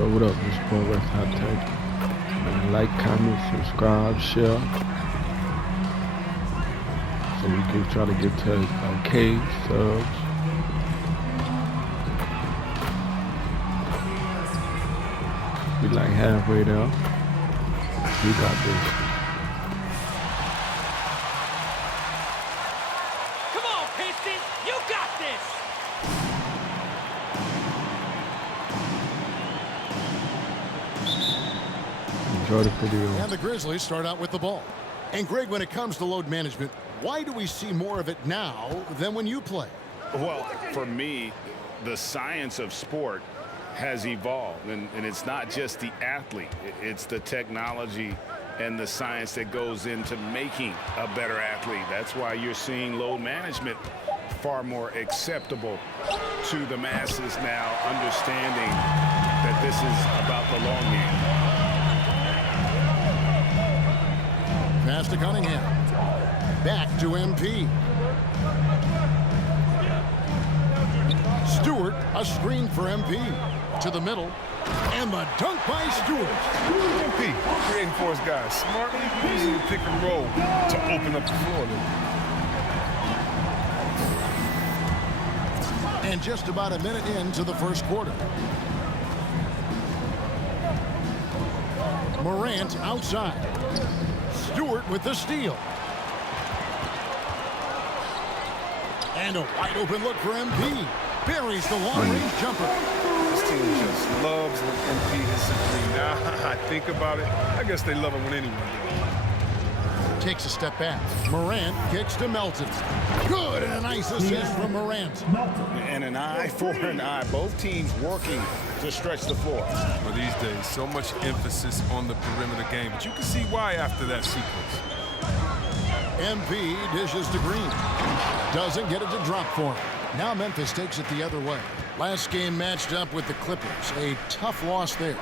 intro. What up, this boy Rex Hot Take. Like, comment, subscribe, share. So we can try to get to K subs. We like halfway there. We got this. Come on, Pistons, you got this. Enjoy the video. And the Grizzlies start out with the ball. And Greg, when it comes to load management, why do we see more of it now than when you play? Well, for me, the science of sport has evolved, and it's not just the athlete. It's the technology and the science that goes into making a better athlete. That's why you're seeing load management far more acceptable to the masses now, understanding that this is about the long game. Pass to Cunningham. Back to MP. Stewart, a screen for MP. To the middle. And the dunk by Stewart. MP creating for his guys. Smartly using the pick and roll to open up the floor. And just about a minute into the first quarter. Morant outside. Stewart with the steal. And a wide open look for MP. Buries the long-range jumper. This team just loves when MP hits a three. Now I think about it, I guess they love it when anyone does. Takes a step back. Morant kicks to Melton. Good, and a nice assist from Morant. And an eye for an eye. Both teams working to stretch the floor. Well, these days, so much emphasis on the perimeter game, but you can see why after that sequence. MP dishes to Green. Doesn't get it to drop for him. Now Memphis takes it the other way. Last game matched up with the Clippers. A tough loss there.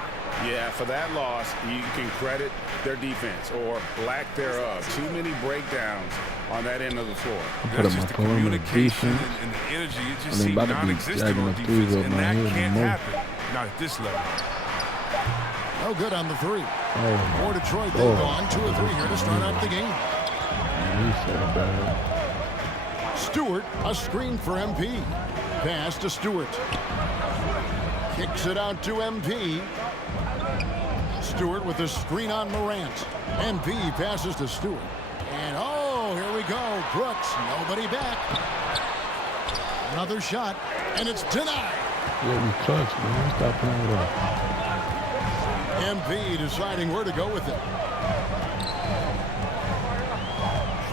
Yeah, for that loss, you can credit their defense or lack thereof. Too many breakdowns on that end of the floor. That's just the communication and the energy. It just seemed non-existent on defense, and that can't happen. Not at this level. No good on the three. For Detroit, they've gone 2 or 3 here to start out the game. Stewart, a screen for MP. Pass to Stewart. Kicks it out to MP. Stewart with a screen on Morant. MP passes to Stewart. And oh, here we go. Brooks, nobody back. Another shot, and it's denied. Yeah, we clutch, man. Stop playing with us. MP deciding where to go with it.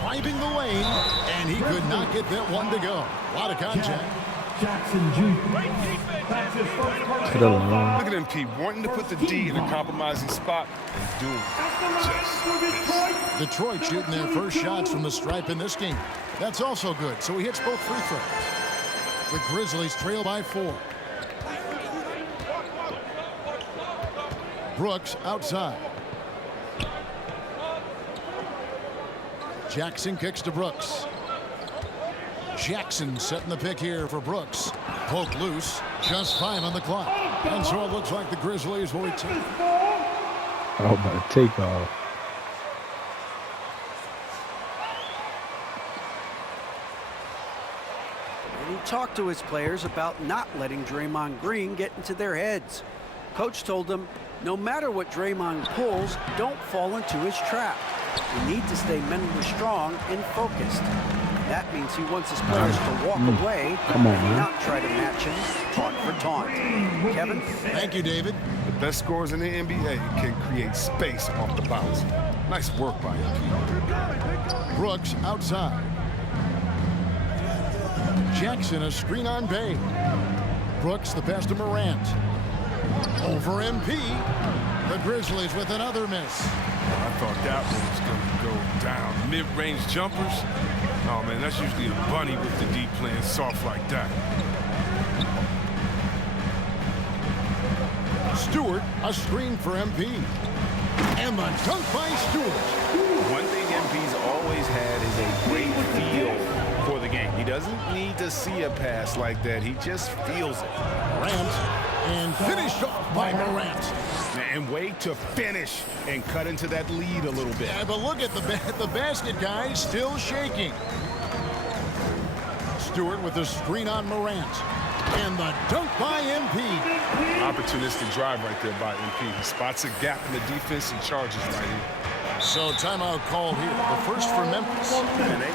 Driving the lane, and he could not get that one to go. A lot of contact. Jackson Jr. To the line. Look at MP wanting to put the D in a compromising spot and doing just this. Detroit shooting their first shots from the stripe in this game. That's also good, so he hits both free throws. The Grizzlies trail by 4. Brooks outside. Jackson kicks to Brooks. Jackson setting the pick here for Brooks. Poke loose. Just 5 on the clock. And so it looks like the Grizzlies will return. Oh, my takeoff. And he talked to his players about not letting Draymond Green get into their heads. Coach told them, no matter what Draymond pulls, don't fall into his trap. You need to stay mentally strong and focused. That means he wants his players to walk away and not try to match him taunt for taunt. Kevin? Thank you, David. The best scorers in the NBA can create space off the bounce. Nice work by MP. Brooks outside. Jackson a screen on Bay. Brooks the pass to Morant. Over MP. The Grizzlies with another miss. I thought that one was going to go down. Mid-range jumpers? Oh, man, that's usually a bunny with the D playing soft like that. Stewart, a screen for MP. And the dunk by Stewart. One thing MP's always had is a great feel for the game. He doesn't need to see a pass like that. He just feels it. Morant And finished off by Morant. And wait to finish and cut into that lead a little bit. Yeah, but look at the basket, guys, still shaking. Stewart with the screen on Morant. And the dunk by MP. Opportunistic drive right there by MP. He spots a gap in the defense and charges right here. So timeout called here. The first for Memphis. And they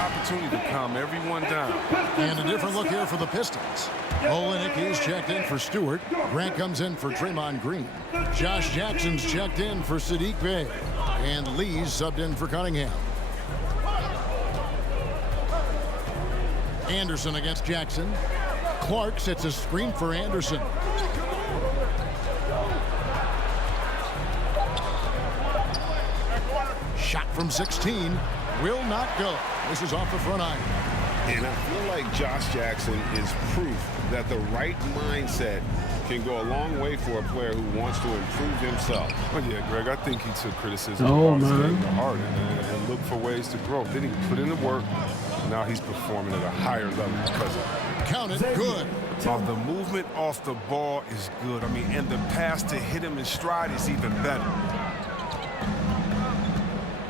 Opportunity to calm everyone down. And a different look here for the Pistons. Olynyk is checked in for Stewart. Grant comes in for Draymond Green. Josh Jackson's checked in for Saddiq Bey. And Lee's subbed in for Cunningham. Anderson against Jackson. Clark sets a screen for Anderson. Shot from 16. Will not go. This is off the front iron. And I feel like Josh Jackson is proof that the right mindset can go a long way for a player who wants to improve himself. Oh, yeah, Greg, I think he took criticism Oh, of his man. game to heart and looked for ways to grow. Then he put in the work. Now he's performing at a higher level because of it. Count it. Good. The movement off the ball is good. I mean, and the pass to hit him in stride is even better.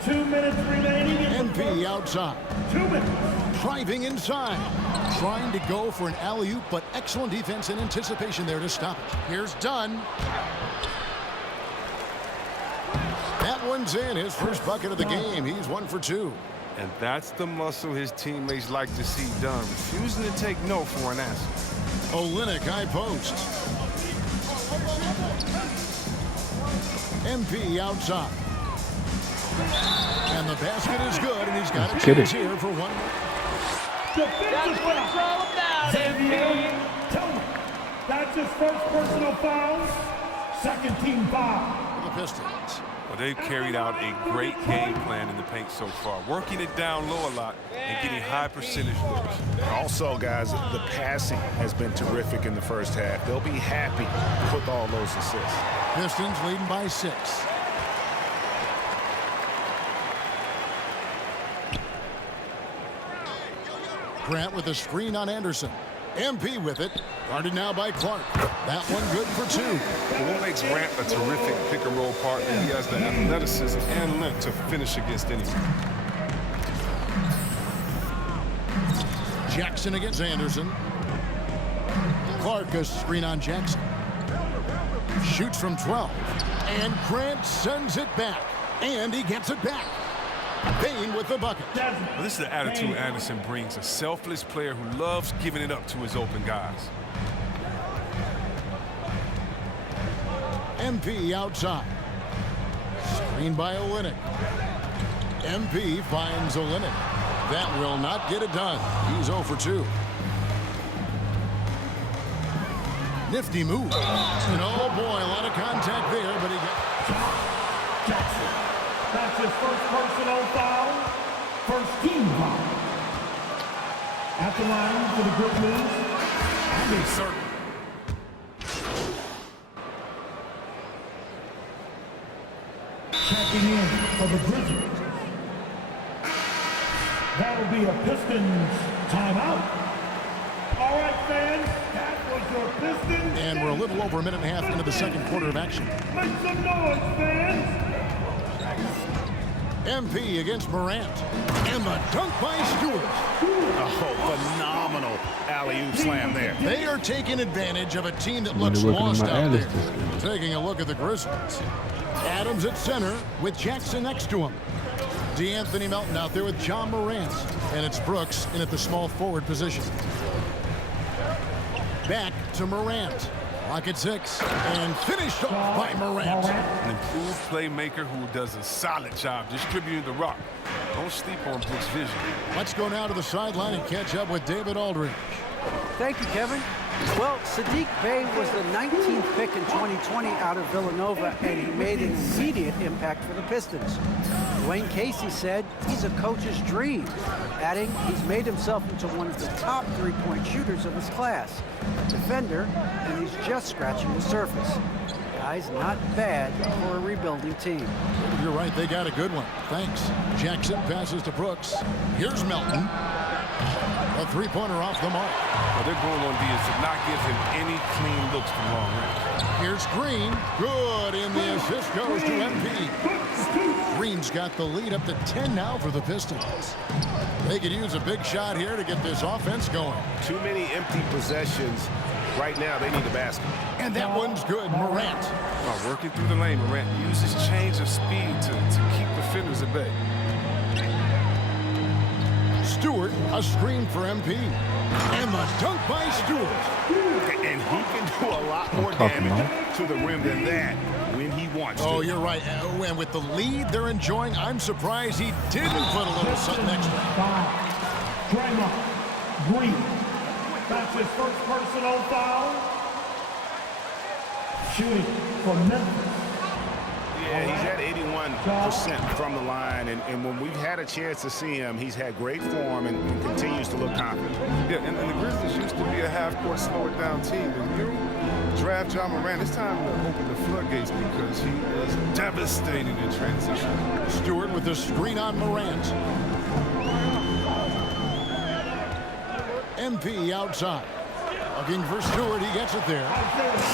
2 minutes remaining. MP outside. 2 minutes. Driving inside. Trying to go for an alley-oop, but excellent defense and anticipation there to stop it. Here's Dunn. That one's in. His first bucket of the game. He's 1 for 2. And that's the muscle his teammates like to see done. Refusing to take no for an answer. Olynyk high post. MP outside. And the basket is good, and he's got a Get chance it. here for one. Defensive foul. Xavier Tillman. That's his first personal foul. Second team foul. The Pistons. Well, they've carried out a great game plan in the paint so far, working it down low a lot and getting high percentage looks. Also, guys, the passing has been terrific in the first half. They'll be happy with all those assists. Pistons leading by 6. Grant with a screen on Anderson. MP with it. Guarded now by Clark. That one good for 2. But what makes Grant a terrific pick-and-roll partner, he has the athleticism and length to finish against anyone. Jackson against Anderson. Clark a screen on Jackson. Shoots from 12. And Grant sends it back. And he gets it back. Payne with the bucket. Well, this is the attitude Anderson brings, a selfless player who loves giving it up to his open guys. MP outside. Screen by Olynyk. MP finds Olynyk. That will not get it done. He's 0 for 2. Nifty move. And oh boy, a lot of contact there, but he got... Jackson. That's his first personal foul. First team foul. At the line for the Grizzlies. Certain. Checking in for the Grizzlies. That'll be a Pistons timeout. All right, fans, that was your Pistons. And we're a little over a minute and a half into the second quarter of action. Make some noise, fans. MP against Morant. And the dunk by Stewart. Oh, phenomenal alley-oop slam there. They are taking advantage of a team that When looks they're working on lost my out Alice there. Taking a look at the Grizzlies. Adams at center with Jackson next to him. D'Anthony Melton out there with John Morant. And it's Brooks in at the small forward position. Back to Morant. Lock at 6. And finished off by Morant. An improved playmaker who does a solid job distributing the rock. Don't sleep on Brooks' vision. Let's go now to the sideline and catch up with David Aldridge. Thank you, Kevin. Well, Saddiq Bey was the 19th pick in 2020 out of Villanova, and he made an immediate impact for the Pistons. Dwayne Casey said he's a coach's dream, adding he's made himself into one of the top three-point shooters of his class, a defender, and he's just scratching the surface. guys. Not bad for a rebuilding team. You're right, they got a good one. Thanks. Jackson passes to Brooks. Here's Melton. A three-pointer off the mark. Well, they're going on D is to not give him any clean looks from long range. Here's Green. Good, and the assist goes to MP. Green's got the lead up to 10 now for the Pistons. They could use a big shot here to get this offense going. Too many empty possessions. Right now, they need the basket. And that one's good. Morant. Well, working through the lane, Morant uses change of speed to keep defenders at bay. Stewart, a screen for MP. And the dunk by Stewart. And he can do a lot more damage to the rim than that when he wants to. Oh, you're right. And with the lead they're enjoying, I'm surprised he didn't put a little something extra. Draymond Green. That's his first personal foul. Shooting for Memphis. Yeah, he's at 81% from the line, and when we've had a chance to see him, he's had great form and continues to look confident. Yeah, and the Grizzlies used to be a half-court slower-down team. And you draft John Morant, it's time to open the floodgates because he is devastating in transition. Stewart with the screen on Morant. MP outside. Looking for Stewart, he gets it there.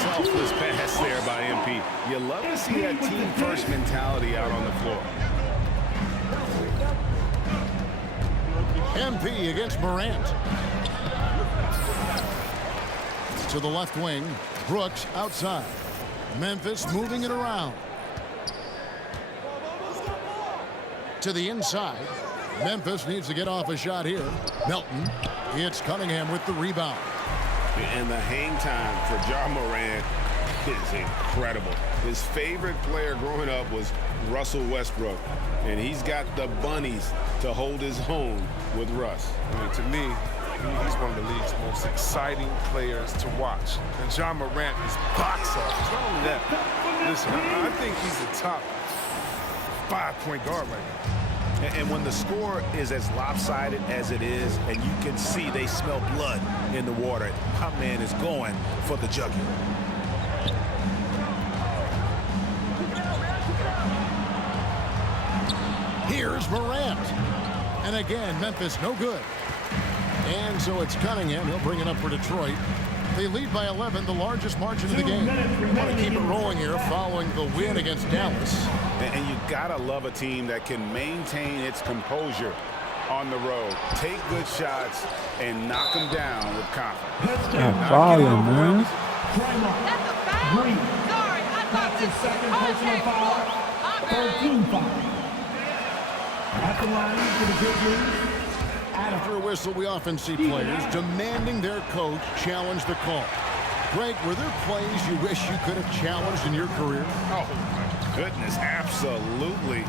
Selfless pass there by MP. You love to see that team-first mentality out on the floor. MP against Morant. To the left wing. Brooks outside. Memphis moving it around. To the inside. Memphis needs to get off a shot here. Melton. It's Cunningham with the rebound. And the hang time for Ja Morant is incredible. His favorite player growing up was Russell Westbrook, and he's got the bunnies to hold his own with Russ. I mean, to me, he's one of the league's most exciting players to watch. And Ja Morant is box office. Not only that, listen, I think he's a top 5-point guard right now. And when the score is as lopsided as it is, and you can see they smell blood in the water, my man is going for the jugular. Here's Morant. And again, Memphis no good. And so it's Cunningham. He'll bring it up for Detroit. They lead by 11, the largest margin of the game. Want to keep it rolling here following the win against Dallas. And you gotta love a team that can maintain its composure on the road, take good shots, and knock them down with confidence. Stop falling, man. That's a foul? Sorry, I thought this second personal foul. 13 foul. At the line for the Grizzlies. After a whistle, we often see players demanding their coach challenge the call. Greg, were there plays you wish you could have challenged in your career? Oh, my goodness, absolutely.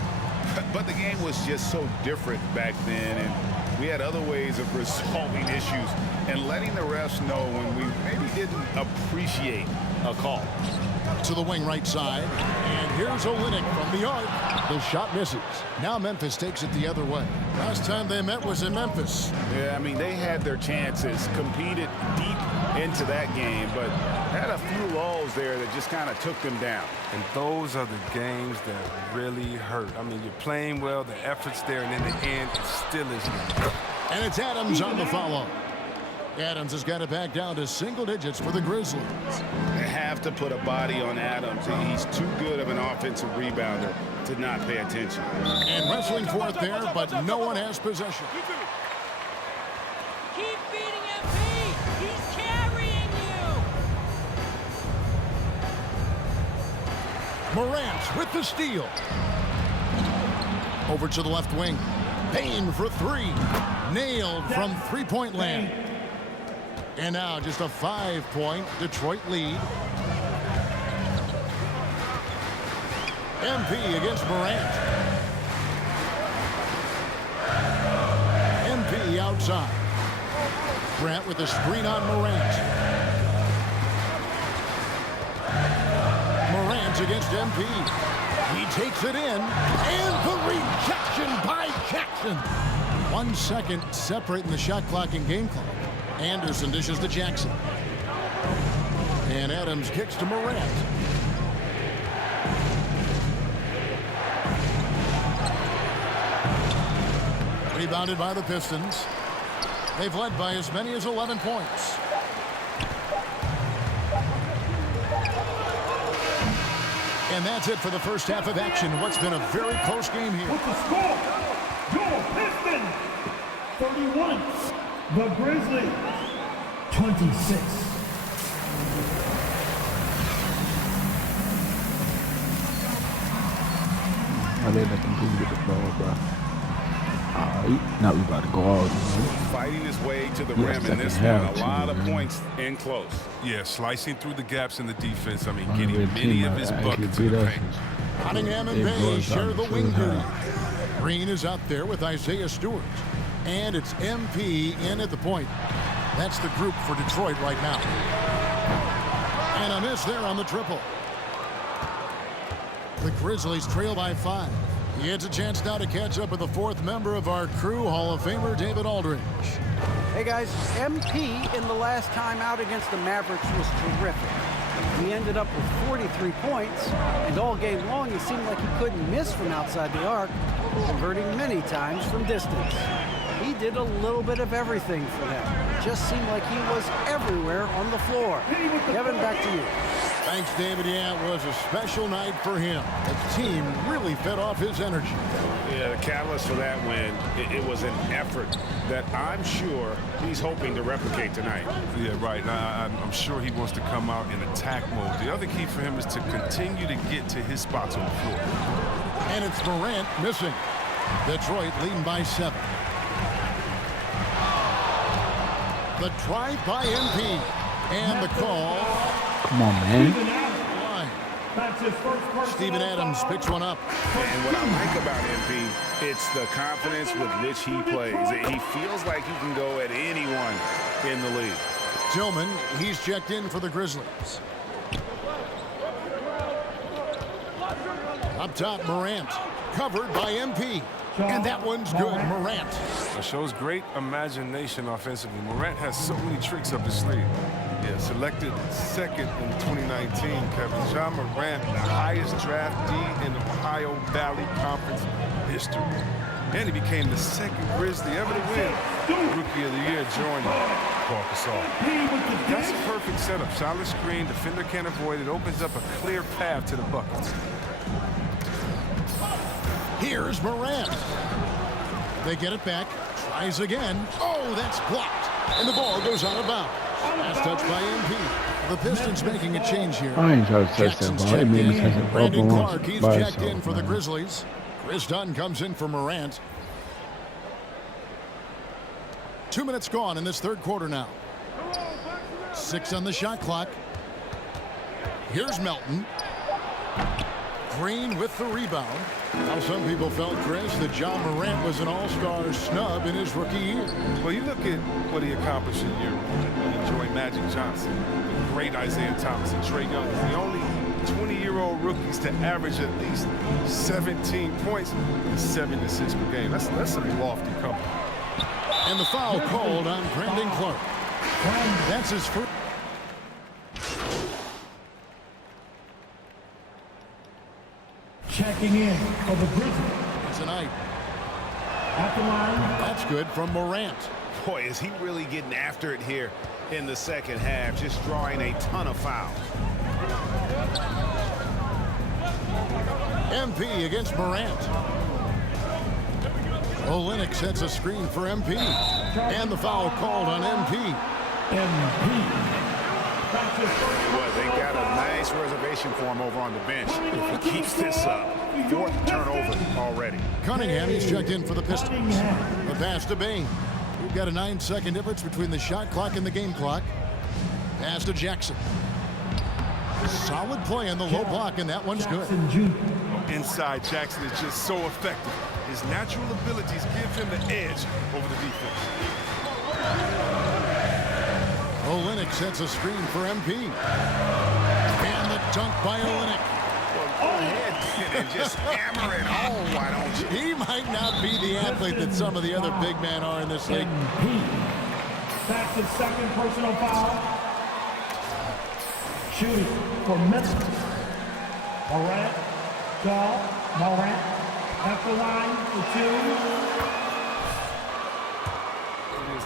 But the game was just so different back then, and we had other ways of resolving issues and letting the refs know when we maybe didn't appreciate a call. To the wing right side, and here's Olynyk from the arc. The shot misses. Now Memphis takes it the other way. Last time they met was in Memphis. Yeah, I mean, they had their chances, competed deep into that game, but had a few lulls there that just kind of took them down. And those are the games that really hurt. I mean, you're playing well, the effort's there, and in the end, it still isn't. And it's Adams on the follow. Adams has got it back down to single digits for the Grizzlies. They have to put a body on Adams. He's too good of an offensive rebounder to not pay attention. And wrestling for it there, but no one has possession. Keep beating MP. He's carrying you. Morant with the steal. Over to the left wing. Payne for three. Nailed from three-point land. And now just a 5-point Detroit lead. MP against Morant. MP outside. Grant with a screen on Morant. Morant against MP. He takes it in. And the rejection by Jackson. 1 second separating the shot clock and game clock. Anderson dishes to Jackson. And Adams kicks to Morant. Rebounded by the Pistons. They've led by as many as 11 points. And that's it for the first half of action. What's been a very close game here. With the score, your Pistons 31, the Grizzlies 26. I didn't let them people get the ball, bro. Alright, now we about to go all Fighting his way to the Yeah, rim in second this half, one. A lot of man. points in close. Yeah, slicing through the gaps in the defense. I mean, One getting red many team of that his actually buckets in beat the us paint. is- Cunningham and It Bay was share on the the wing full duty. Green is out there with Isaiah Stewart. And it's MP in at the point. That's the group for Detroit right now. And a miss there on the triple. The Grizzlies trail by 5. He has a chance now to catch up with the fourth member of our crew, Hall of Famer David Aldridge. Hey guys, MP in the last time out against the Mavericks was terrific. He ended up with 43 points, and all game long it seemed like he couldn't miss from outside the arc, converting many times from distance. He did a little bit of everything for them. It just seemed like he was everywhere on the floor. Kevin, back to you. Thanks, David. Yeah, it was a special night for him. The team really fed off his energy. Yeah, the catalyst for that win, it was an effort that I'm sure he's hoping to replicate tonight. Yeah, right. Now, I'm sure he wants to come out in attack mode. The other key for him is to continue to get to his spots on the floor. And it's Morant missing. Detroit leading by 7. The drive by MP. And the call. Come on, man. That's his first personal Steven Adams foul. picks one up. And what I like about MP, it's the confidence with which he plays. He feels like he can go at anyone in the league. Tillman, he's checked in for the Grizzlies. Up top, Morant. Covered by MP. And that one's good. Morant. It shows great imagination offensively. Morant has so many tricks up his sleeve. Yeah, selected second in 2019, Kevin. John Morant, the highest draftee in Ohio Valley Conference history. And he became the second Grizzly ever to win Rookie of the Year, joining Paul Gasol. That's a perfect setup. Solid screen, defender can't avoid it. Opens up a clear path to the buckets. Here's Morant. They get it back. Tries again. Oh, that's blocked. And the ball goes out of bounds. Last touch by MP. The Pistons making a change here. I ain't trying to touch that Jackson's ball. It checked made me in. take a Brandon bubble Clark, he's by checked in itself, for the man. Grizzlies. Chris Dunn comes in for Morant. 2 minutes gone in this third quarter now. 6 on the shot clock. Here's Melton. Green with the rebound. Now some people felt, Chris, that John Morant was an all-star snub in his rookie year. Well, you look at what he accomplished in Europe. You enjoy Magic Johnson, the great Isaiah Thomas, and Trae Young is the only 20-year-old rookies to average at least 17 points and 7 assists per game. That's a lofty company. And the foul called on Brandon Clark. That's his first. Checking in for the Grizzlies. Tonight. At the line. That's good from Morant. Boy, is he really getting after it here in the second half, just drawing a ton of fouls. MP against Morant. Olynyk sets a screen for MP. And the foul called on MP. Boy, they got a nice reservation for him over on the bench. If he keeps this up, 4th turnover already. Cunningham, he's checked in for the Pistons. The pass to Bain. We've got a 9-second difference between the shot clock and the game clock. Pass to Jackson. Solid play on the low block, and that one's good. Inside, Jackson is just so effective. His natural abilities give him the edge over the defense. Olynyk sets a screen for MP. And the dunk by Olynyk. Well, go ahead and just hammer it home, why don't you? He might not be the athlete that some of the other big men are in this league. That's his second personal foul. Shooting for Memphis. Morant. Morant. At the line for 2.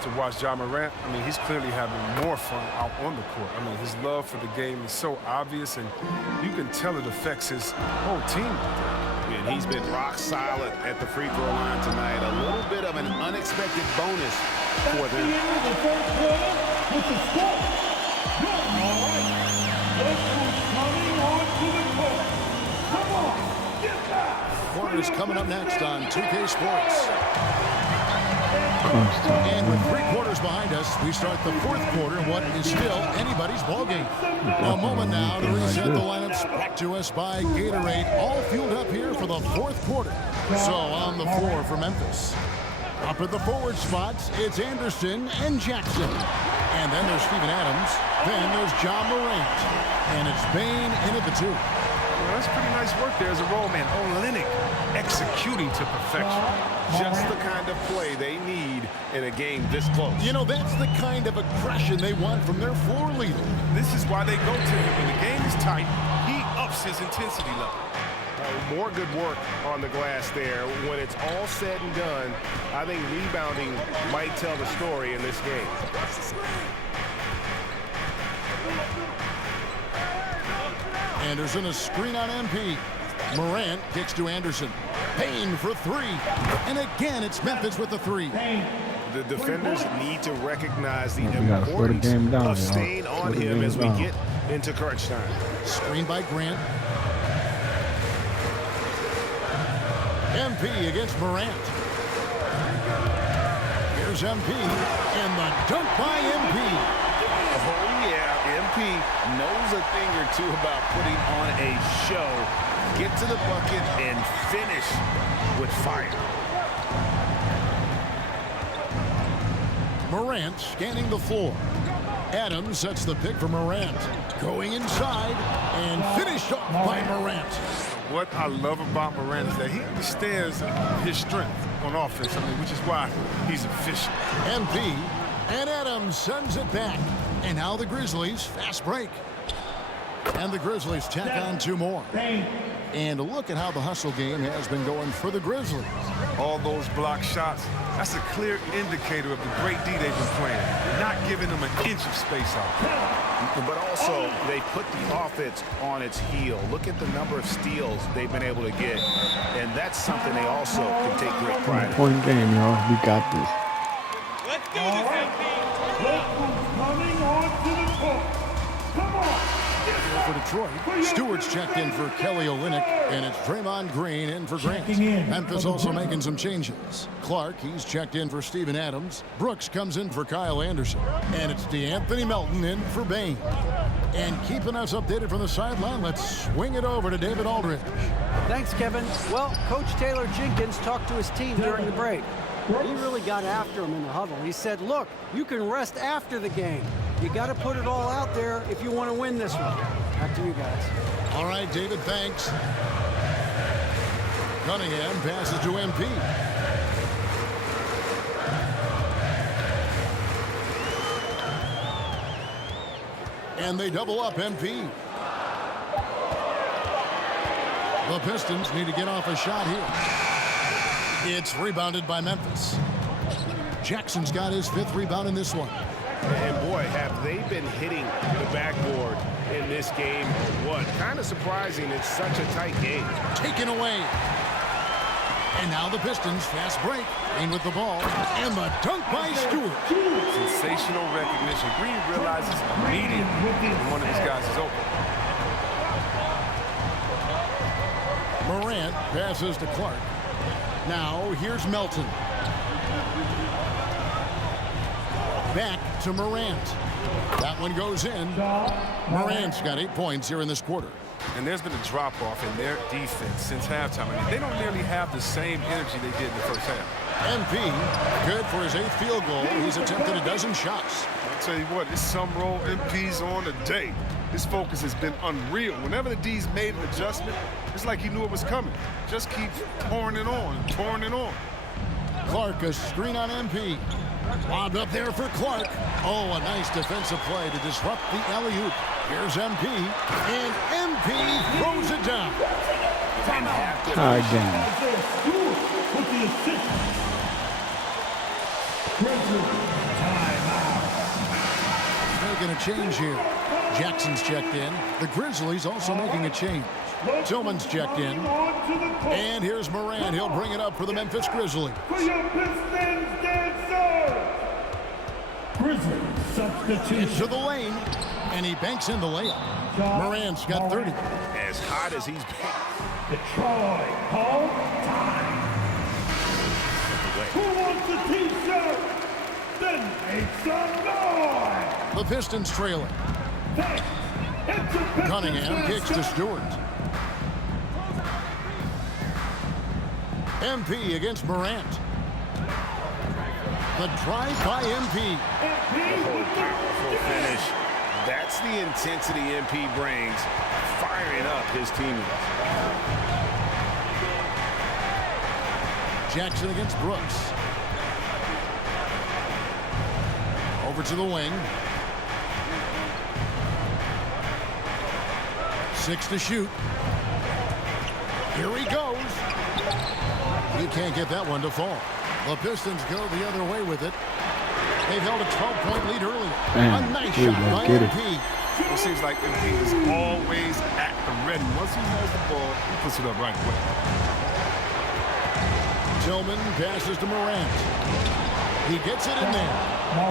to watch Ja Morant. I mean, he's clearly having more fun out on the court. I mean, his love for the game is so obvious, and you can tell it affects his whole team. And he's been rock solid at the free throw line tonight. A little bit of an unexpected bonus for them. The end of the first quarter with the score. Good. All right. Look who's coming onto the court. Come on, get back. Quarters coming up next on 2K Sports. And with 3 quarters behind us, we start the 4th quarter in what is still anybody's ballgame. A moment now to reset the lineups, brought to us by Gatorade, all fueled up here for the 4th quarter. So on the floor for Memphis. Up at the forward spots, it's Anderson and Jackson. And then there's Steven Adams. Then there's Ja Morant. And it's Bane in at the 2. Well, that's pretty nice work there as a roll man. Olynyk executing to perfection. Just the kind of play they need in a game this close. You know, that's the kind of aggression they want from their floor leader. This is why they go to him. When the game is tight, he ups his intensity level. More good work on the glass there. When it's all said and done, I think rebounding might tell the story in this game. Anderson, a screen on MP. Morant kicks to Anderson. Payne for 3. And again, it's Memphis with the 3. The defenders need to recognize the gotta slow the importance game down, of y'all. staying on Slow the him game as we down. get into crunch time. Screen by Grant. MP against Morant. Here's MP. And the dunk by MP. Oh, yeah, MP knows a thing or two about putting on a show. Get to the bucket and finish with fire. Morant scanning the floor. Adams sets the pick for Morant. Going inside and finished off by Morant. What I love about Morant is that he understands his strength on offense, which is why he's efficient. MP and Adams sends it back. And now the Grizzlies fast break. And the Grizzlies tack on 2 more. And look at how the hustle game has been going for the Grizzlies. All those block shots, that's a clear indicator of the great D they've been playing. Not giving them an inch of space out there. But also, they put the offense on its heel. Look at the number of steals they've been able to get. And that's something they also can take great pride in. Point game, y'all. We got this. Let's do this, MP. Look who's coming onto the court. Come on. For Detroit, Stewart's checked in for Kelly Olynyk, and it's Draymond Green in for Grant. Checking in Memphis for also Detroit. making some changes. Clark, he's checked in for Steven Adams. Brooks comes in for Kyle Anderson. And it's DeAnthony Melton in for Bane. And keeping us updated from the sideline, let's swing it over to David Aldridge. Thanks, Kevin. Well, Coach Taylor Jenkins talked to his team during the break. He really got after him in the huddle. He said, look, you can rest after the game. You got to put it all out there if you want to win this one. Back to you guys. All right, David, thanks. Cunningham passes to MP. And they double up MP. The Pistons need to get off a shot here. It's rebounded by Memphis. Jackson's got his 5th rebound in this one. And boy, have they been hitting the backboard in this game or what? Kind of surprising. It's such a tight game. Taken away. And now the Pistons fast break. Green with the ball. And the dunk by Stewart. Sensational recognition. Green realizes immediately when one of his guys is open. Morant passes to Clark. Now here's Melton. Back to Morant. That one goes in. Morant's got 8 points here in this quarter. And there's been a drop-off in their defense since halftime. I mean, they don't nearly have the same energy they did in the first half. MP, good for his 8th field goal. He's attempted a dozen shots. I'll tell you what, it's some role MP's on today. His focus has been unreal. Whenever the D's made an adjustment, it's like he knew it was coming. Just keeps pouring it on and pouring it on. Clark, a screen on MP. Lobbed up there for Clark. Oh, a nice defensive play to disrupt the alley-oop. Here's MP, and MP throws it down. Tie game. With the assist. Grizzlies making a change here. Jackson's checked in. The Grizzlies also making a change. Tillman's checked in. And here's Moran. He'll bring it up for the Memphis Grizzlies. For your Pistons dancer. Grizzlies substitution. Into the lane. And he banks in the layup. Moran's got 30. As hot as he's been. Detroit, home time. Who wants a t-shirt? Then make some noise. The Pistons trailing. Cunningham kicks to Stewart. MP against Morant. The drive by MP. Powerful finish. That's the intensity MP brings, firing up his teammates. Jackson against Brooks. Over to the wing. 6 to shoot. Here he goes. He can't get that one to fall. The Pistons go the other way with it. They've held a 12-point lead earlier. Man, a nice shot by MP. It seems like MP is always at the ready. Once he has the ball, he puts it up right away. Tillman passes to Morant. He gets it in there.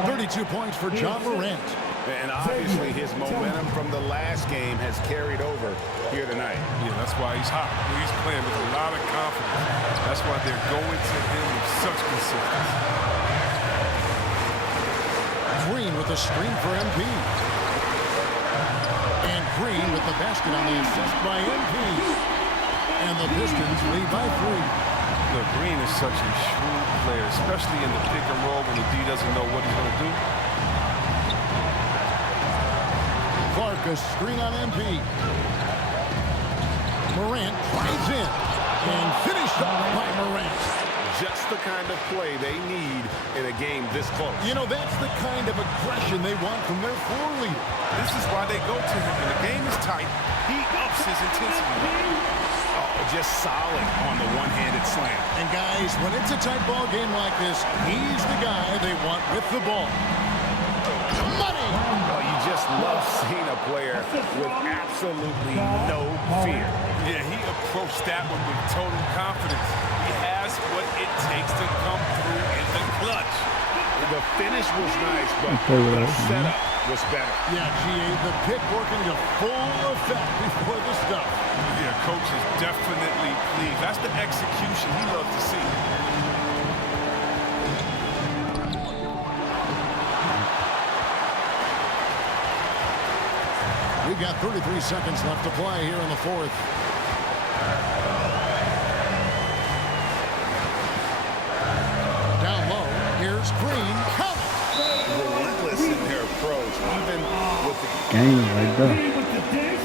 32 points for John Morant. And obviously his momentum from the last game has carried over here tonight. Yeah, that's why he's hot. He's playing with a lot of confidence. That's why they're going to him with such consistency. Green with a screen for MP. And Green with the basket on the assist by MP. And the Pistons lead by 3. Look, Green is such a shrewd player, especially in the pick and roll when the D doesn't know what he's going to do. Clark, a screen on MP. Morant drives in and finished off by Morant. Just the kind of play they need in a game this close. You know, that's the kind of aggression they want from their floor leader. This is why they go to him. When the game is tight, he ups his intensity. Just solid on the one-handed slam. And guys, when it's a tight ball game like this, he's the guy they want with the ball. Money! Oh, you just love seeing a player with absolutely no fear. Yeah, he approached that one with total confidence. He has what it takes to come through in the clutch. The finish was nice, but the setup was better. Yeah, GA, the pick working to full effect before the stuff. Yeah, coach is definitely pleased. That's the execution he loves to see. We've got 33 seconds left to play here in the fourth. Down low, here's Green. Relentless in their approach, even with the game right there. With the dish.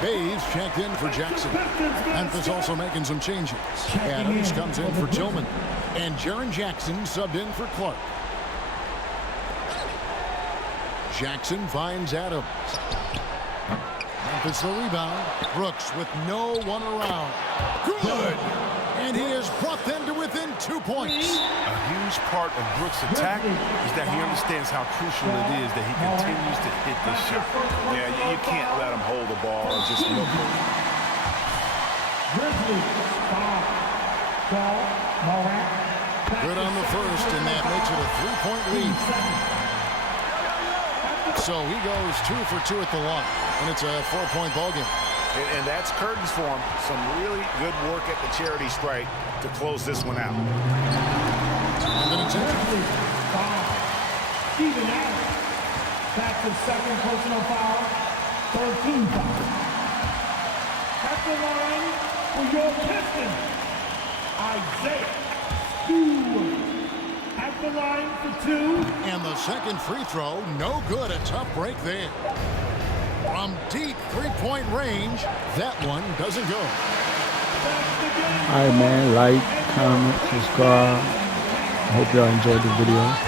Bays checked in for Jackson. Memphis also making some changes. Adams comes in for Tillman. And Jaren Jackson subbed in for Clark. Jackson finds Adams. Memphis the rebound. Brooks with no one around. Good! And he has brought them to within 2 points. A huge part of Brooks' attack is that he understands how crucial it is that he continues to hit this shot. Yeah, you can't let him hold the ball and just look. Good on the first, and that makes it a 3-point lead. So he goes 2 for 2 at the line, and it's a 4-point ball game. And that's curtains for him. Some really good work at the charity stripe to close this one out. And then it's in. Steven Adams. That's his second personal foul. 13 foul. At the line for your Pistons, Isaiah Stewart. At the line for 2. And the second free throw, no good. A tough break there. From deep 3-point range, that one doesn't go. All right, man. Like, comment, subscribe. I hope y'all enjoyed the video.